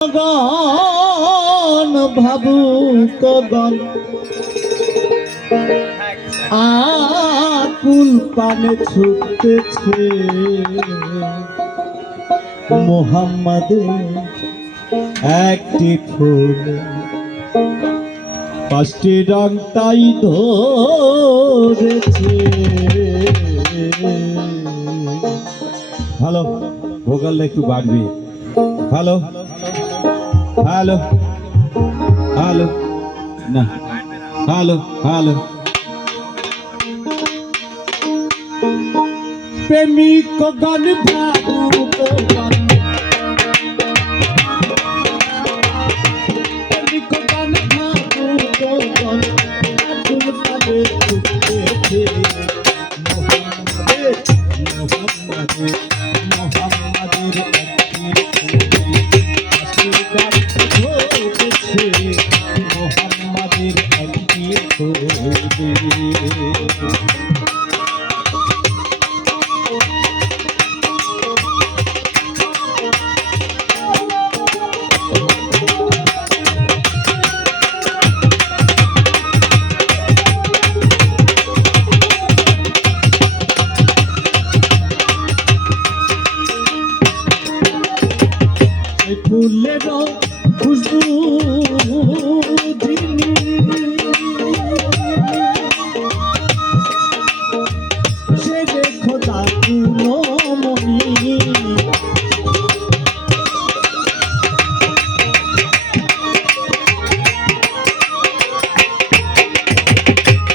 গণ ভাবুক গণ আকুল পানে ছুটতেছে মোহাম্মদের একটি ফুল পাঁচটি রং তাই ধরেছে। ভালো ভোকালটা একটু বাড়বে। হ্যালো হ্যালো হ্যালো না হ্যালো হ্যালো প্রেমিক গণ ভাবুক গণ প্রেমিক গণ ভাবুক গণ আকুল পানে ছুটতেছে মোহাম্মদের মোহাম্মদের মোহাম্মদের মোহাম্মদের একটি ফুলের খুশবু সে দেখো তাকুনো মনি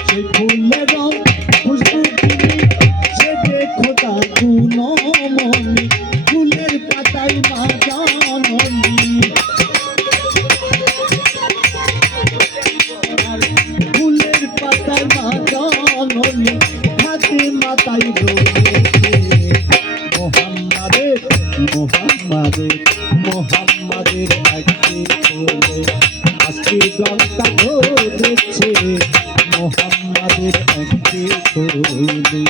সে ফুলের খুশবু সে দেখো তাকুনো মনি ফুলের পাতায় মা ফুলের পাতায় মাতানলি হাতে মাথায় রয়েছে মোহাম্মদের মোহাম্মদের মোহাম্মদের একটি ফুলে আজকে গঙ্গা ধরেছে মোহাম্মদের একটি ফুলে।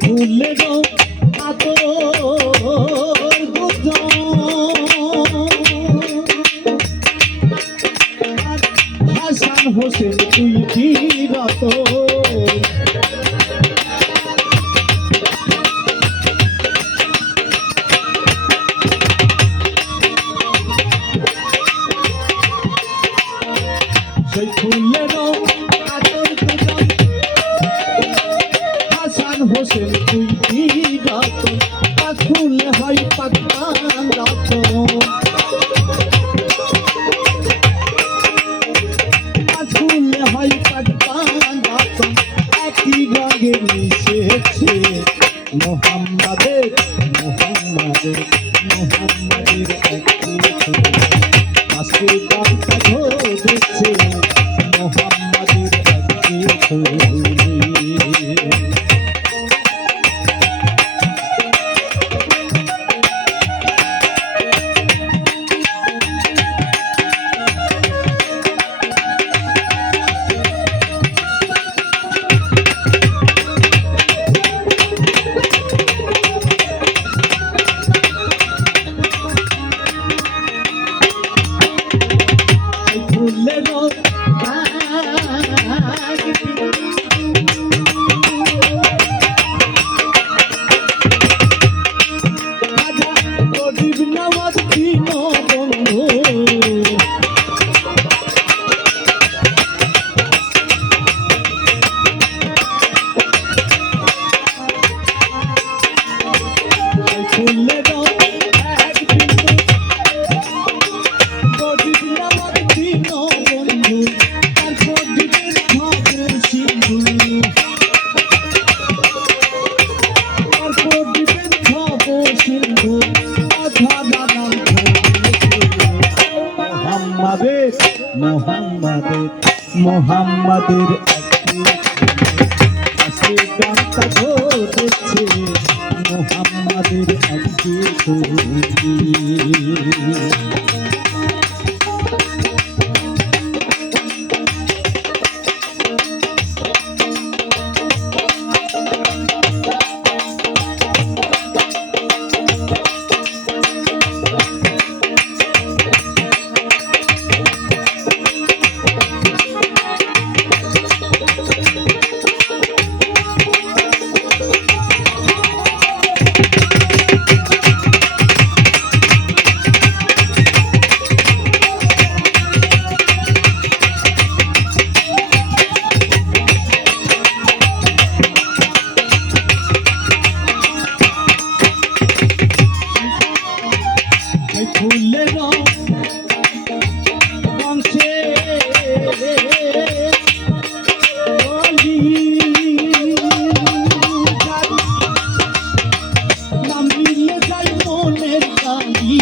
ফুলেরও আতর বুঝ হাসান হোসেন তুই বিরত সেই ফুলেরও আতর হোসেন তুই বিরত পাখুল হয় পাকান রত পাখুল হয় পাকান রত একই রঙে মিশেছে মোহাম্মদের মোহাম্মদের মোহাম্মদের একটি আজকে গঙ্গা ধরেছে মোহাম্মদের একটি ফুলের এক বিন্দু গরিব নামার দিন বন্ধু তার প্রদীপের ভাবে সিন্ধু তার প্রদীপের ভাবে সিন্ধু আধা নানান মোহাম্মদের মোহাম্মদের মোহাম্মদের একটি গানটা ঘটেছে মোহাম্মদের একটি ফুলের বংশে নাম মিলে যাই মনের কালি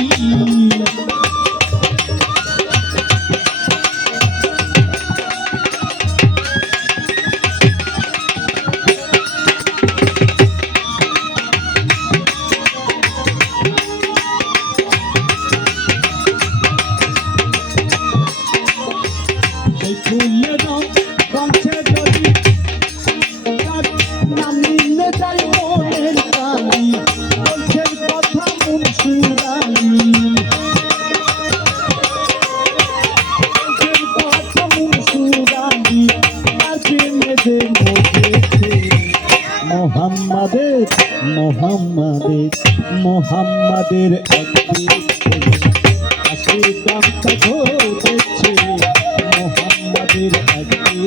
ফুলের বংশে যদি নাম মিলে যাই মনের কালি বংশের কথা মন সুরালি বংশের কথা মন সুরালি আর প্রেমেদের মধ্যে মোহাম্মদের মোহাম্মদের মোহাম্মদের একটি আশির গানটা ঘটেছে মোহাম্মদের একটি